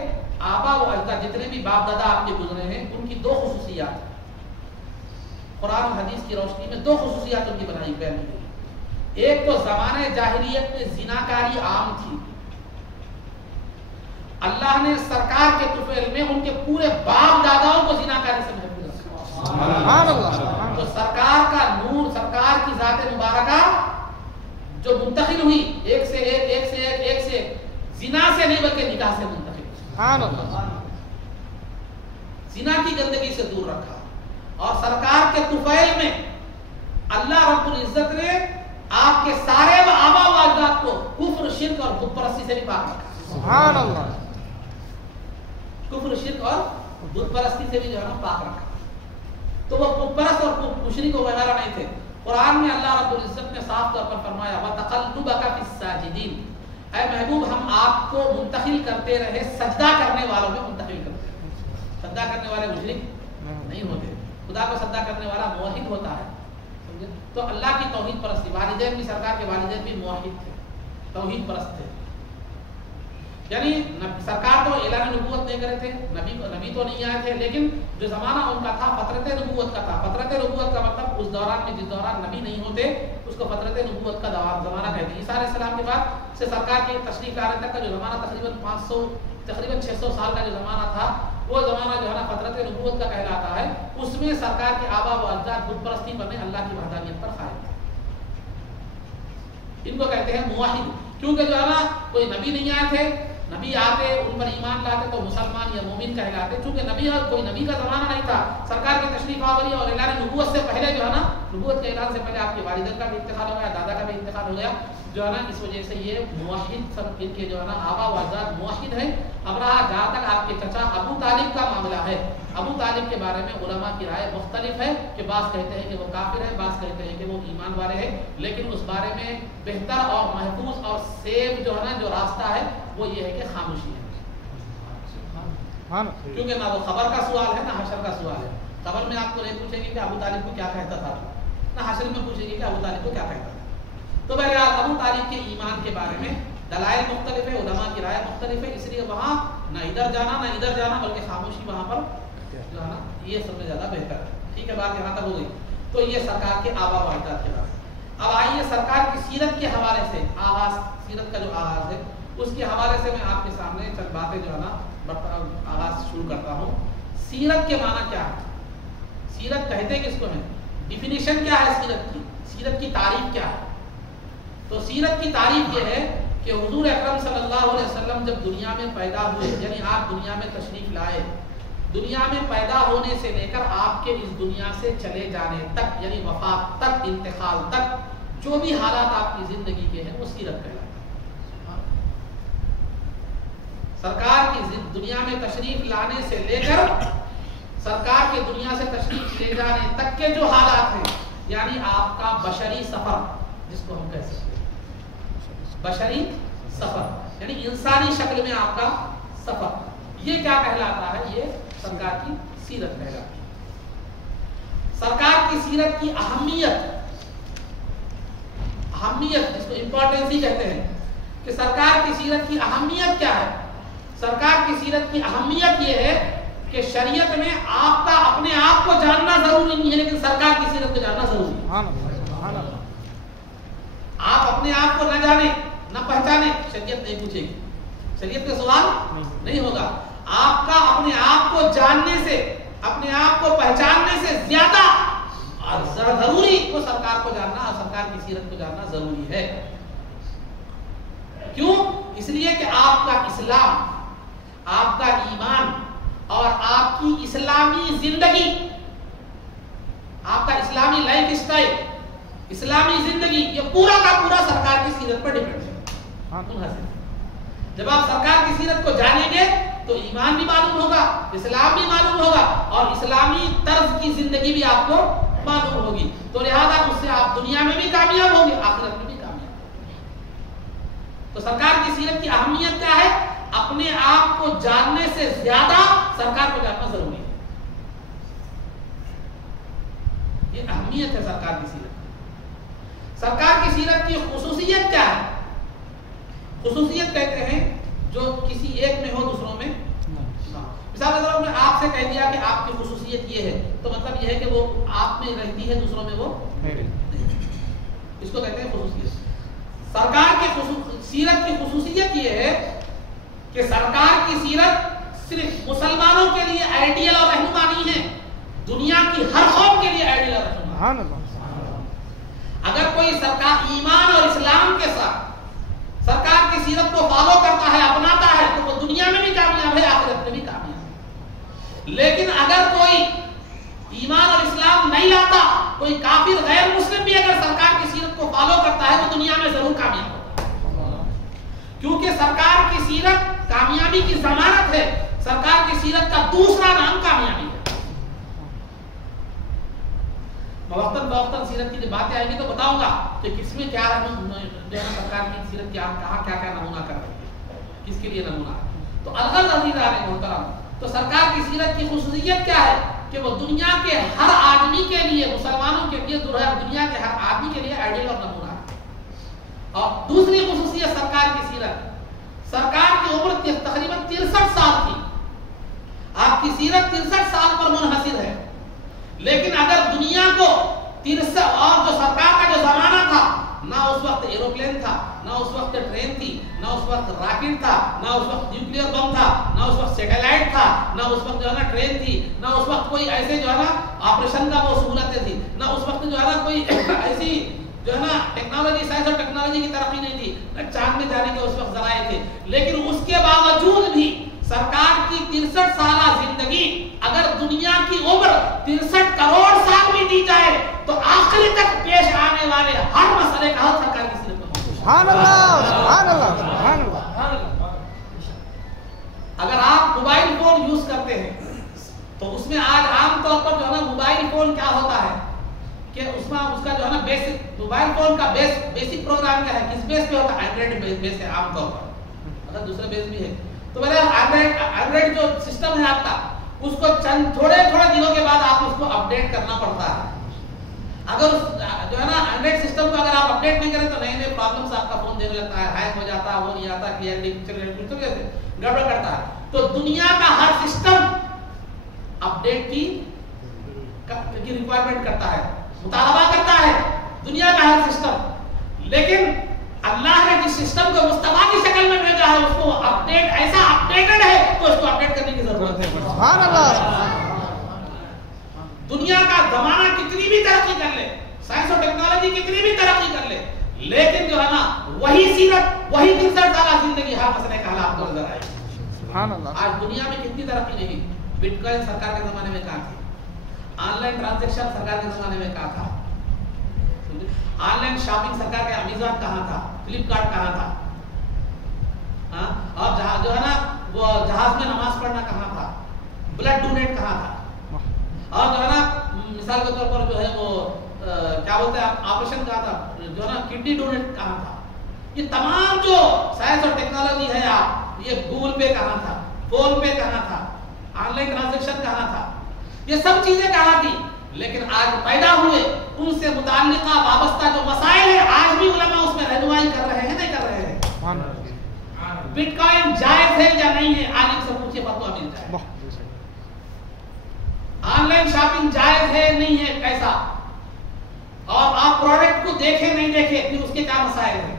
آبا و اجداد جتنے بھی باپ دادا آپ کے گزرے ہیں، ان کی 2 خصوصیات ہیں، قرآن و حدیث کی روشنی میں 2 خصوصیات ان کی بنائی بیان کی گئی۔ ایک تو زمانے جاہلیت میں زناکاری عام تھی، اللہ نے سرکار کے طفیل میں ان کے پورے باپ داداؤں کو زناکاری سے محفوظ رکھا، سبحان اللہ۔ تو سرکار کا نور، سرکار کی ذات مبارکہ جو منتقل ہوئی ایک سے ایک زنا سے نہیں بلکہ نکاح سے منتقل، سبحان اللہ، زنا کی گندگی سے دور رکھا، اور سرکار کے طفیل میں اللہ رب العزت نے آپ کے سارے آبا و اجداد کو کفر، شرک اور بت پرستی سے بھی پاک رکھا. سبحان اللہ. کفر، شرک اور بت پرستی سے بھی جو ہے نا پاک رکھا. تو وہ بت پرست اور مشرک وغیرہ نہیں تھے. قرآن میں اللہ رب العزت نے صاف طور پر فرمایا وَتَقَلُّبَكَ فِي السَّاجِدِينَ، اے محبوب ہم آپ کو منتقل کرتے رہے سجدہ کرنے والوں میں منتقل کرتے رہے. سجدہ کرنے والے مشرک نہیں ہوتے. خدا کو سجدہ کرنے والا موحد ہوتا ہے. سمجھے؟ تو اللہ کی توحید پرستی. والدین بھی، سرکار کے والدین بھی موحد تھے، توحید پرست تھے. یعنی سرکار تو اعلان نبوت نہیں کرے تھے، نبی تو نہیں آئے تھے، لیکن جو زمانہ ان کا تھا فترت نبوت کا تھا. فترت نبوت کا مطلب اس دوران میں جس دوران نبی نہیں ہوتے اس کو فترت نبوت کا زمانہ کہتے ہیں. عیسیٰ علیہ السلام کے بعد سے سرکار کی تشریف لانے تک کا جو زمانہ تقریباً 600 سال کا جو زمانہ تھا، وہ زمانہ جو ہے نا فترت نبوت کا کہلاتا ہے. اس میں سرکار کے آبا و اجداد بت پرستی پر اللہ کی وحدانیت پر قائم تھے. ان کو کہتے ہیں موحد. کیونکہ جو ہے نا کوئی نبی نہیں آئے تھے، نبی آتے ان پر ایمان لاتے تو مسلمان یا مومن کہلاتے. چونکہ نبی اور کوئی نبی کا زمانہ نہیں تھا، سرکار کی تشریف آوری اور اعلان نبوت سے پہلے جو ہے نا، نبوت کے اعلان سے پہلے آپ کے والدین کا بھی انتقال ہو گیا، دادا کا بھی انتقال ہو گیا جو ہے نا. اس وجہ سے یہ موحد، سب ان کے جو ہے نا آبا و اجداد موحد ہیں. اب رہا جہاں تک آپ کے چچا ابو طالب کا معاملہ ہے، ابو طالب کے بارے میں علماء کی رائے مختلف ہے کہ بعض کہتے ہیں کہ وہ کافر ہے، بعض کہتے ہیں کہ وہ ایمان والے ہیں. لیکن اس بارے میں بہتر اور محفوظ اور سیف جو ہے نا جو راستہ ہے وہ یہ ہے کہ خاموشی ہے. کیونکہ نہ وہ خبر کا سوال ہے نہ حشر کا سوال ہے. خبر میں آپ کو نہیں پوچھیں گے کہ ابو طالب کو کیا کہتا تھا، نہ حشر میں پوچھیں گے کہ ابو طالب کو کیا کہتا تھا. تو بہرحال ابو طالب کے ایمان کے بارے میں دلائل مختلف ہے، علماء کی رائے مختلف ہے. اس لیے وہاں نہ ادھر جانا نہ ادھر جانا، بلکہ خاموشی وہاں پر جو ہے نا یہ سب سے زیادہ بہتر ہے. ٹھیک ہے، بات یہاں تک ہو گئی. تو یہ سرکار کے آبا و اجداد کے بارے. اب آئیے سرکار کی سیرت کے حوالے سے، آغاز سیرت کا جو آغاز ہے اس کے حوالے سے میں آپ کے سامنے چند باتیں جو ہے نا آغاز شروع کرتا ہوں. سیرت کے معنی کیا ہے؟ سیرت کہتے کس کو ہیں؟ ڈیفینیشن کیا ہے سیرت کی؟ سیرت کی تعریف کیا ہے؟ تو سیرت کی تعریف یہ ہے کہ حضور اکرم صلی اللہ علیہ وسلم جب دنیا میں پیدا ہوئے، یعنی آپ دنیا میں تشریف لائے، دنیا میں پیدا ہونے سے لے کر آپ کے اس دنیا سے چلے جانے تک، یعنی وفات تک، انتقال تک، جو بھی حالات آپ کی زندگی کے ہیں وہ سیرت کہلاتا ہے. سرکار کی دنیا میں تشریف لانے سے لے کر سرکار کے دنیا سے تشریف لے جانے تک کے جو حالات ہیں، یعنی آپ کا بشری سفر جس کو ہم کہہ سکتے ہیں، بشری سفر یعنی انسانی شکل میں آپ کا سفر، یہ کیا کہلاتا ہے؟ یہ سرکار کی سیرت کہلاتی ہے. سرکار کی سیرت کی اہمیت جس کو امپورٹنس ہی کہتے ہیں، کہ سرکار کی سیرت کی اہمیت کیا ہے؟ سرکار کی سیرت کی اہمیت یہ ہے کہ شریعت میں آپ کا اپنے آپ کو جاننا ضروری نہیں ہے، لیکن سرکار کی سیرت کو جاننا ضروری ہے. آپ اپنے آپ کو نہ جانے نہ پہچانے، شریعت نہیں پوچھے گی، شریعت کا سوال نہیں ہوگا. آپ کا اپنے آپ کو جاننے سے، اپنے آپ کو پہچاننے سے زیادہ ضروری وہ سرکار کو جاننا اور سرکار کی سیرت کو جاننا ضروری ہے. کیوں؟ اس لیے کہ آپ کا اسلام، آپ کا ایمان اور آپ کی اسلامی زندگی، آپ کا اسلامی لائف اسٹائل، اسلامی زندگی، یہ پورا کا پورا سرکار کی سیرت پر ڈیپینڈ ہے. جب آپ سرکار کی سیرت کو جانیں گے تو ایمان بھی معلوم ہوگا، اسلام بھی معلوم ہوگا اور اسلامی طرز کی زندگی بھی آپ کو معلوم ہوگی. تو لہذا اس سے آپ دنیا میں بھی کامیاب ہوں گے، آخرت میں بھی کامیاب ہوں گے. تو سرکار کی سیرت کی اہمیت کیا ہے؟ اپنے آپ کو جاننے سے زیادہ سرکار کو جاننا ضروری ہے. یہ اہمیت ہے سرکار کی سیرت. سرکار کی سیرت کی خصوصیت کیا ہے؟ خصوصیت کہتے ہیں جو کسی ایک میں ہو دوسروں میں نہ. مثال کے طور پر آپ سے کہہ دیا کہ آپ کی خصوصیت یہ ہے، تو مطلب یہ ہے کہ وہ آپ میں رہتی ہے، دوسروں میں وہ نہیں. اس کو کہتے ہیں خصوصیت. سرکار کی سیرت کی خصوصیت یہ ہے کہ سرکار کی سیرت صرف مسلمانوں کے لیے آئیڈیل اور رہنما نہیں ہے، دنیا کی ہر قوم کے لیے آئیڈیل اور رہنما. اگر کوئی سرکار ایمان اور اسلام کے ساتھ سرکار کی سیرت کو فالو کرتا ہے، اپناتا ہے، تو وہ دنیا میں بھی کامیاب ہے، آخرت میں بھی کامیاب ہے. لیکن اگر کوئی ایمان اور اسلام نہیں لاتا، کوئی کافر غیر مسلم بھی اگر سرکار کی سیرت کو فالو کرتا ہے تو دنیا میں ضرور کامیاب ہوتا ہے، کیونکہ سرکار کی سیرت کامیابی کی ضمانت ہے، سرکار کی سیرت کا دوسرا نام کامیابی ہے۔ وقتاً فوقتاً سیرت کی باتیں آئیں گی تو بتاؤں گا کہ کس میں کیا سرکار کی سیرت کیا کہاں کیا کیا نمونہ کر رہی ہے، کس کے لیے نمونہ ہے۔ تو الغرض عزیزان محترم، تو سرکار کی سیرت کی خصوصیت کیا ہے کہ وہ دنیا کے ہر آدمی کے لیے، مسلمانوں کے لیے، دنیا کے ہر آدمی کے لیے آئیڈیل اور نمونہ ہے۔ اور دوسری خصوصیت سرکار کی سیرت، سرکار کی عمر تقریباً 63 سال تھی، آپ کی سیرت 63 سال پر منحصر ہے، لیکن اگر دنیا کو 63 اور جو سرکار کا جو زمانہ تھا، نہ اس وقت ایروپلین تھا، نہ اس وقت ٹرین تھی، نہ اس وقت راکٹ تھا، نہ اس وقت نیوکلیر بم تھا، نہ اس وقت سیٹلائٹ تھا، نہ اس وقت جو ہے نا ٹرین تھی، نہ اس وقت کوئی ایسے جو ہے نا آپریشن کا وہ سہولتیں تھی، نہ اس وقت جو ہے نا کوئی ایسی جو ہے نا ٹیکنالوجی، سائنس اور ٹیکنالوجی کی ترقی نہیں تھی، نہ چاند میں جانے کے اس وقت ذرائع تھے، لیکن اس کے باوجود بھی سرکار کی 63 سالہ زندگی اگر دنیا کی عمر 63 کروڑ سال بھی دی جائے تو آخری تک پیش آنے والے ہر مسئلے کا حل سرکار کی سیرت میں موجود ہے۔ سبحان اللہ، سبحان اللہ، سبحان اللہ۔ اگر آپ موبائل فون یوز کرتے ہیں تو اس میں آج عام طور پر جو ہے نا موبائل فون کیا ہوتا ہے کہ اس کا جو ہے نا بیسک موبائل فون کا بیسک پروگرام کیا ہے، کس بیس پہ ہوتا ہے؟ اینڈرائڈ بیس ہے عام طور پر، اگر دوسرے بیس بھی ہے تو میرا اینڈرائڈ جو سسٹم ہے آپ کا، اس کو چند تھوڑے دنوں کے بعد آپ اس کو اپڈیٹ کرنا پڑتا ہے۔ اگر جو ہے نا اینڈرائڈ سسٹم کو اگر آپ اپڈیٹ نہیں کریں تو نئے نئے پرابلمس آپ کا فون دینے لگتا ہے، ہینگ ہو جاتا ہے، وہ نہیں آتا، کلیئرٹی گڑبڑ کرتا ہے۔ تو دنیا کا ہر سسٹم اپڈیٹ کی ریکوائرمنٹ کرتا ہے، مطالبہ کرتا ہے، دنیا کا ہر سسٹم، لیکن اللہ نے جس سسٹم کو مصطفیٰ کی شکل میں بھیجا ہے اس کو اپڈیٹ ایسا اپڈیٹڈ ہے تو اس کو اپڈیٹ کرنے کی ضرورت ہے۔ سبحان اللہ۔ دنیا کا زمانہ کتنی بھی ترقی کر لے، سائنس اور ٹیکنالوجی کتنی بھی ترقی کر لے، لیکن جو ہے نا وہی سیرت، وہی 63 سالہ زندگی ہر مسئلے کا حل آپ کو نظر آئے گا۔ سبحان اللہ۔ آج دنیا میں کتنی ترقی نہیں، بٹ کوائن سرکار کے زمانے میں کہاں تھی، آن لائن ٹرانزیکشن سرکار کے زمانے میں کہاں تھا، آن لائن شاپنگ سرکار کے امیزون کہاں تھا، فلپ کارٹ کہاں تھا، اور جو ہے نا وہ جہاز میں نماز پڑھنا کہاں تھا، بلڈ ڈونیٹ کہاں تھا، اور جو ہے نا مثال کے طور پر جو ہے وہ کیا بولتے ہیں آپریشن کہاں تھا، جو ہے نا کڈنی ڈونیٹ کہاں تھا۔ یہ تمام جو سائنس اور ٹیکنالوجی ہے، آپ یہ گوگل پے کہاں تھا، فون پے کہاں تھا، آن لائن ٹرانزیکشن کہاں تھا، یہ سب چیزیں کہاں تھی، لیکن آج پیدا ہوئے ان سے متعلقہ وابستہ جو مسائل ہیں آج بھی علماء اس میں رہنمائی کر رہے ہیں، نہیں کر رہے ہیں۔ بٹ کوائن جائز ہے یا نہیں ہے، عالم سے پوچھے فتویٰ مل جائے۔ آن لائن شاپنگ جائز ہے نہیں ہے، کیسا، اور آپ پروڈکٹ کو دیکھیں نہیں دیکھیں پھر اس کے کیا مسائل ہیں،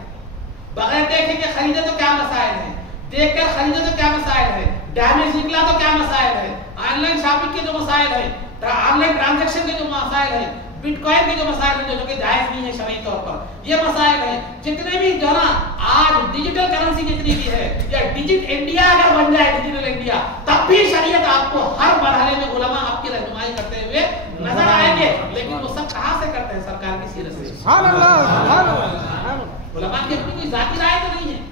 بغیر دیکھیں کہ خریدے تو کیا مسائل ہیں، دیکھ کر خریدے تو کیا مسائل ہیں، ڈیمیج نکلا تو کیا مسائل ہیں، آن لائن شاپنگ کے جو مسائل ہیں، آن لائن ٹرانزیکشن کے جو مسائل ہیں، بٹ کوائن کے جو مسائل ہیں جو کہ جائز نہیں ہے شرعی طور پر، یہ مسائل ہیں۔ جتنے بھی جو نا آج ڈیجیٹل کرنسی جتنی بھی ہے، یا ڈیجٹ انڈیا اگر بن جائے، ڈیجیٹل انڈیا، تب بھی شریعت آپ کو ہر مرحلے میں علماء آپ کی رہنمائی کرتے ہوئے نظر آئیں گے، لیکن وہ سب کہاں سے کرتے ہیں؟ سرکار کی سیرت سے۔ سبحان اللہ، سبحان اللہ۔ علماء کی اپنی کوئی ذاتی رائے تو نہیں ہے۔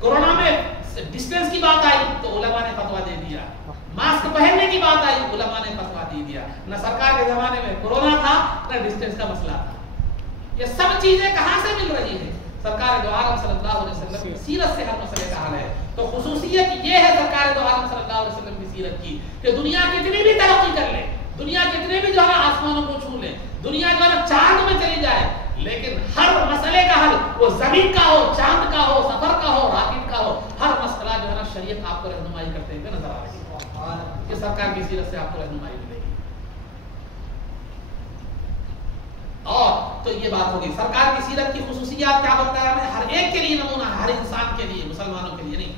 کورونا میں ڈسٹینس کی بات آئی تو علماء نے فتویٰ دے دیا، ماسک پہننے کی بات آئی علماء نے فتویٰ دے دیا، نہ سرکار کے زمانے میں کورونا تھا نہ ڈسٹینس کا مسئلہ تھا۔ یہ سب چیزیں کہاں سے مل رہی ہیں؟ سرکار دو عالم صلی اللہ علیہ وسلم کی سیرت سے ہر مسئلے کا حل ہے۔ تو خصوصیت یہ ہے سرکار دو عالم صلی اللہ علیہ وسلم کی سیرت کی کہ دنیا کتنی بھی ترقی کر لے، دنیا کتنے بھی جو ہے آسمانوں کو چھو لے، دنیا جو ہے چاند میں چلی جائے، لیکن ہر مسئلے کا حل، وہ زمین کا ہو، چاند کا ہو، سفر کا ہو، راکٹ کا ہو، ہر مسئلہ جو ہے نا شریعت آپ کو رہنمائی کرتے ہوئے نظر آ رہی ہے کہ سرکار کی سیرت سے آپ کو رہنمائی ملے گی۔ اور تو یہ بات ہوگی سرکار کی سیرت کی خصوصیات کیا بتایا میں، ہر ایک کے لیے نمونہ، ہر انسان کے لیے، مسلمانوں کے لیے نہیں۔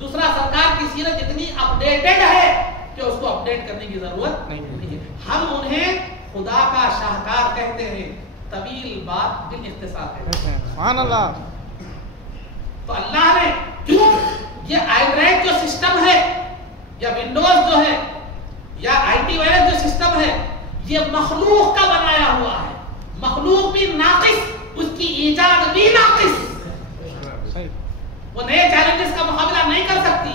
دوسرا، سرکار کی سیرت اتنی اپڈیٹڈ ہے کہ اس کو اپڈیٹ کرنے کی ضرورت نہیں ہے۔ ہم انہیں خدا کا شاہکار کہتے ہیں، طویل بات دل اختصار ہے۔ سبحان اللہ۔ تو اللہ نے کیوں یہ اینڈرائڈ جو سسٹم ہے یا ونڈوز جو ہے یہ مخلوق کا بنایا ہوا ہے، مخلوق بھی ناقص، اس کی ایجاد بھی ناقص، وہ نئے چیلنجز کا مقابلہ نہیں کر سکتی،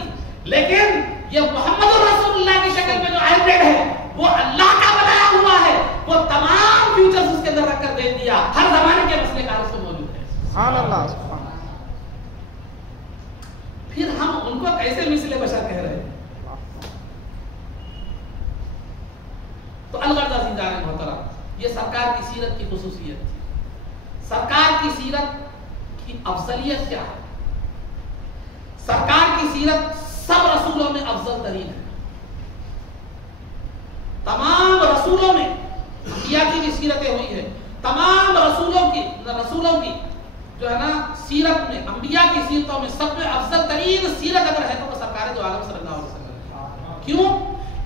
لیکن یہ محمد رسول اللہ کی شکل میں جو ہائبرڈ ہے وہ اللہ کا بنایا ہوا ہے، وہ تمام فیچرز اس کے اندر رکھ کر دے دیا، ہر زمانے کے مسئلے کا اس میں موجود ہے۔ سبحان اللہ، سبحان اللہ۔ پھر ہم ان کو کیسے مثل بشر کہہ رہے ہیں؟ تو الغرض عزیزان محترم، یہ سرکار کی سیرت کی خصوصیت تھی۔ سرکار کی سیرت کی افضلیت کیا ہے؟ سرکار کی سیرت سب رسولوں میں افضل ترین ہے۔ تمام رسولوں میں انبیاء کی بھی سیرتیں ہوئی ہے، تمام رسولوں کی جو ہے نا سیرت میں، انبیاء کی سیرتوں میں سب میں افضل ترین سیرت اگر ہے تو وہ سرکار دو عالم صلی اللہ علیہ وسلم۔ کیوں؟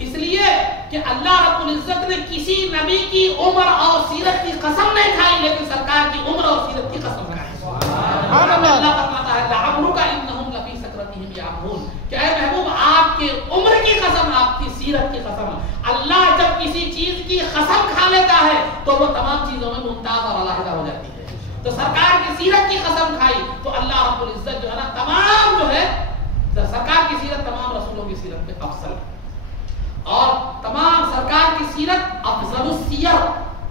اس لیے کہ اللہ رب العزت نے کسی نبی کی عمر اور سیرت کی قسم نہیں کھائی، لیکن سرکار کی عمر اور سیرت کی قسم کھائی۔ اللہ فرماتا ہے لعمرک انہم لفی سکرتہم یعمہون، کہ اے محبوب آپ کے عمر کی قسم، آپ کی سیرت کی قسم، اللہ جب کسی چیز کی قسم کھا لیتا ہے تو وہ تمام چیزوں میں ممتاز اور علیحدہ ہو جاتی ہے۔ تو سرکار کی سیرت کی قسم کھائی تو اللہ رب العزت جو ہے نا تمام جو ہے سرکار کی سیرت تمام رسولوں کی سیرت میں افضل ہے، اور تمام سرکار کی سیرت افضل السیر،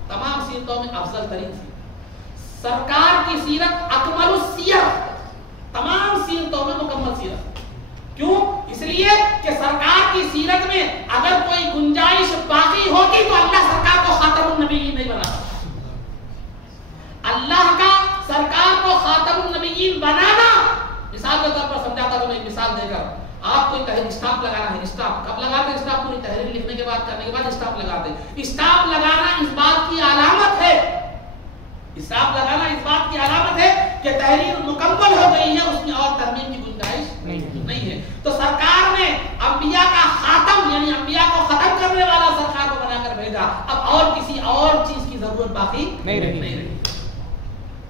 تمام سیرتوں میں افضل ترین سیرت، سرکار کی سیرت اکمل السیر، تمام سیرتوں میں مکمل سیرت۔ کیوں؟ اس لیے کہ سرکار کی سیرت میں اگر کوئی گنجائش باقی ہوتی تو اللہ سرکار کو خاتم النبیین نہیں بناتا۔ اللہ کا سرکار کو خاتم النبیین بنانا، مثال کے طور پر سمجھاتا ہوں میں ایک مثال دے کر، آپ کوئی تحریر اسٹامپ لگانا ہے، اسٹامپ کب لگاتے ہیں؟ اسٹامپ پوری تحریر لکھنے کے بعد کرنے کے بعد اسٹامپ لگاتے ہیں۔ اسٹامپ لگانا اس بات کی علامت ہے، اسٹامپ لگانا اس بات کی علامت ہے کہ تحریر مکمل ہو گئی ہے، اس میں اور ترمیم کی گنجائش نہیں ہے۔ تو سرکار نے انبیاء کا خاتم یعنی انبیاء کو ختم کرنے والا سرکار کو بنا کر بھیجا، اب اور کسی اور چیز کی ضرورت باقی نہیں رہی۔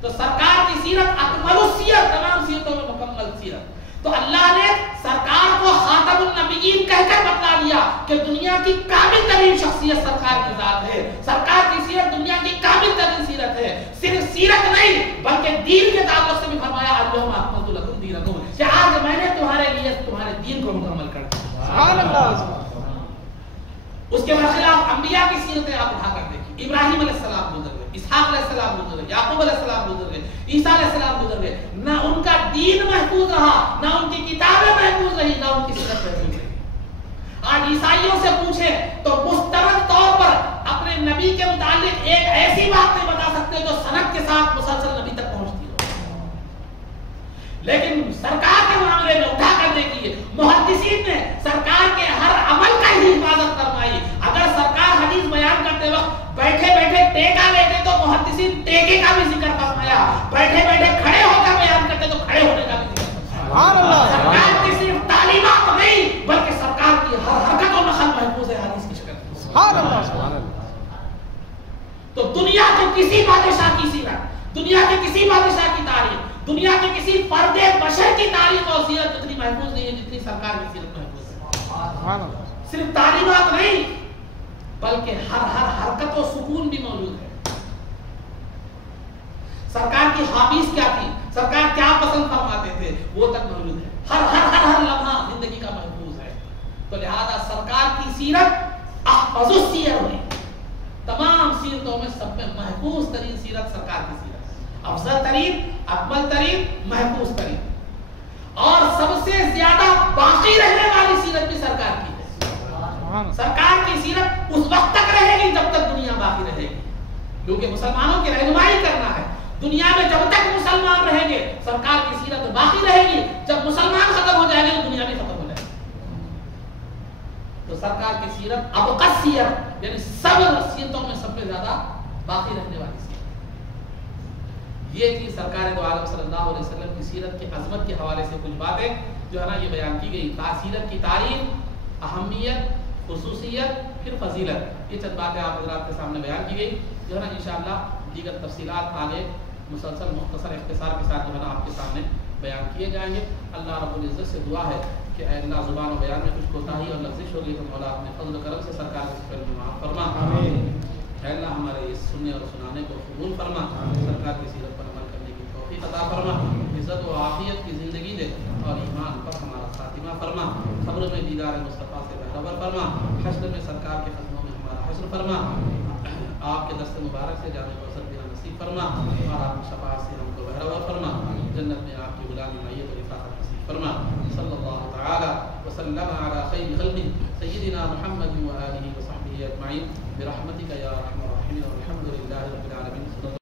تو سرکار کی سیرت اکمل السیر، تمام سیرتوں میں مکمل سیرت۔ تو اللہ نے سرکار کو خاتم النبیین کہہ کر بتلا دیا کہ دنیا کی کامل ترین شخصیت سرکار کی ذات ہے، سرکار کی سیرت دنیا کی کامل ترین سیرت ہے۔ صرف سیرت نہیں بلکہ دین کے تعلق سے بھی فرمایا الیوم اکملت لکم دینکم، کہ آج میں نے تمہارے لیے تمہارے دین کو مکمل کر دیا۔ سبحان اللہ۔ اس کے برخلاف انبیاء کی سیرتیں آپ اٹھا کر دیکھیں، ابراہیم علیہ السلام گزر گئے، اسحاق علیہ السلام گزر گئے، یعقوب علیہ السلام گزر گئے، عیسیٰ علیہ السلام گزر گئے، نہ ان کا دین محفوظ رہا، نہ ان کی کتابیں محفوظ رہی، نہ ان کی سیرت محفوظ رہی۔ آج عیسائیوں سے پوچھیں تو مستند طور پر اپنے نبی کے متعلق ایک ایسی بات نہیں بتا سکتے جو سند کے ساتھ مسلسل نبی تک پہنچتی ہو، لیکن سرکار کے معاملے میں اٹھا کر دیکھیے محدثین نے سرکار کے ہر عمل کا ہی حفاظت فرمائی۔ اگر سرکار حدیث بیان کرتے وقت بیٹھے بیٹھے ٹیکا لیتے تو محدثین ٹیکے کا بھی ذکر فرمایا، بیٹھے بیٹھے کھڑے ہو کر بیان کرتے تو کھڑے ہونے کا بھی ذکر فرمایا۔ سرکار کی صرف تعلیمات نہیں بلکہ سرکار کی ہر حرکت و نقل محفوظ ہے حدیث کی شکل میں۔ سبحان اللہ، سبحان اللہ۔ تو دنیا کے کسی بادشاہ کی سیرت، دنیا کے کسی بادشاہ کی تاریخ، دنیا کے کسی فرد بشر کی تاریخ اور سیرت اتنی محفوظ نہیں ہے جتنی سرکار کی سیرت محفوظ ہے۔ سبحان اللہ۔ صرف تعلیمات نہیں بلکہ ہر حرکت و سکون بھی موجود ہے۔ سرکار کی ہابیز کیا تھی، سرکار کیا پسند فرماتے تھے، وہ تک موجود ہے۔ ہر لمحہ زندگی کا محفوظ ہے۔ تو لہذا سرکار کی سیرت احفظ السیر ہوئی، تمام سیرتوں میں سب میں محفوظ ترین سیرت سرکار کی سیرت ہے، افضل ترین، اکمل ترین، محفوظ ترین، اور سب سے زیادہ باقی رہنے والی سیرت بھی سرکار کی ہے۔ سرکار کی سیرت اس وقت تک رہے گی جب تک دنیا باقی رہے گی، کیونکہ مسلمانوں کی رہنمائی کرنا ہے۔ دنیا میں جب تک مسلمان رہیں گے سرکار کی سیرت باقی رہے گی، جب مسلمان ختم ہو جائے گا تو دنیا بھی ختم ہو جائے گی۔ تو سرکار کی سیرت ابقی سیرت یعنی سب سیرتوں میں سب سے زیادہ باقی رہنے والی سیرت۔ یہ تھی سرکار دو عالم صلی اللہ علیہ وسلم کی سیرت کی عظمت کے حوالے سے کچھ باتیں جو ہے نا یہ بیان کی گئی۔ سیرت کی تاریخ، اہمیت، خصوصیت، پھر فضیلت، یہ چند باتیں آپ حضرات کے سامنے بیان کی گئی جو ہے نا انشاءاللہ دیگر تفصیلات آگے مسلسل مختصر اختصار کے ساتھ جو ہے نا آپ کے سامنے بیان کیے جائیں گے۔ اللہ رب العزت سے دعا ہے کہ اے اللہ زبان و بیان میں کچھ کوتاہی اور لفظش ہوگی تو مولا اپنے فضل و کرم سے سرکار کے شکر میں معاف فرما۔ اے اللہ ہمارے اس سننے اور سنانے کو قبول فرما، سرکار کی سیرت پر عمل کرنے کی توفیق عطا فرما، عزت و عافیت کی زندگی دے اور ایمان پر ہمارا خاتمہ فرما، قبر میں دیدار مصطفیٰ سے بہرور فرما، حشر میں سرکار کے قدموں میں ہمارا حشر فرما، آپ کے دست مبارک سے جامع کوثر پینا نصیب فرما اور آپ کی شفاعت سے ہم کو بہرور فرما، جنت میں آپ کی غلامی معیت و رفاقت نصیب فرما۔ صلی اللہ تعالی وسلم علی خیر خلقہ سیدنا محمد و آلہ و صحبہ اجمعین برحمتک یا ارحم الراحمین والحمد للہ رب العالمین۔